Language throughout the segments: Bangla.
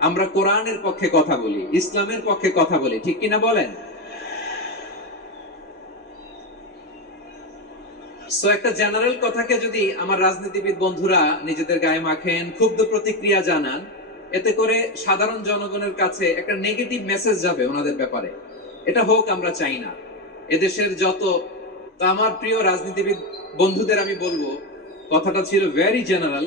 আমরা কোরআনের পক্ষে কথা বলি, ইসলামের পক্ষে কথা বলি, ঠিক কিনা বলেন? একটা জেনারেল কথাকে যদি আমার রাজনীতিবিদ বন্ধুরা নিজেদের গায়ে মাখেন, ক্ষুব্ধ প্রতিক্রিয়া জানান, এতে করে সাধারণ জনগণের কাছে একটা নেগেটিভ মেসেজ যাবে ওনাদের ব্যাপারে। এটা হোক, আমরা চাই না। এদেশের যত আমার প্রিয় রাজনীতিবিদ বন্ধুদের আমি বলব, কথাটা ছিল ভেরি জেনারেল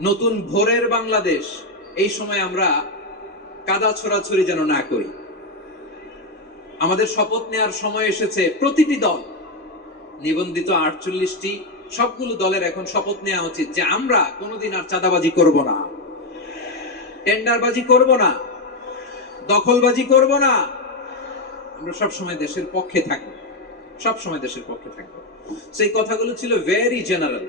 নতুন ভোরের বাংলাদেশ, এই সময় আমরা কাদা ছোড়াছুরি যেন না করি। আমাদের শপথ নেওয়ার সময় এসেছে প্রতিটি দল। নিবন্ধিত আটচল্লিশটি, সবগুলো দলের এখন শপথ নেওয়া উচিত যে আমরা কোনোদিন আর চাঁদাবাজি করব না। টেন্ডারবাজি করব না। দখলবাজি করব না। আমরা সব সময় দেশের পক্ষে থাকব। সব সময় দেশের পক্ষে থাকব। সেই কথাগুলো ছিল ভেরি জেনারেল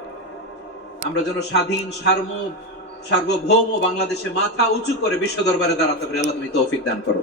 আমরা যেন স্বাধীন, সার্ম, সার্বভৌম বাংলাদেশে মাথা উঁচু করে বিশ্ব দরবারে দাঁড়াতে পারি। আল্লাহ তুমি তৌফিক দান করো।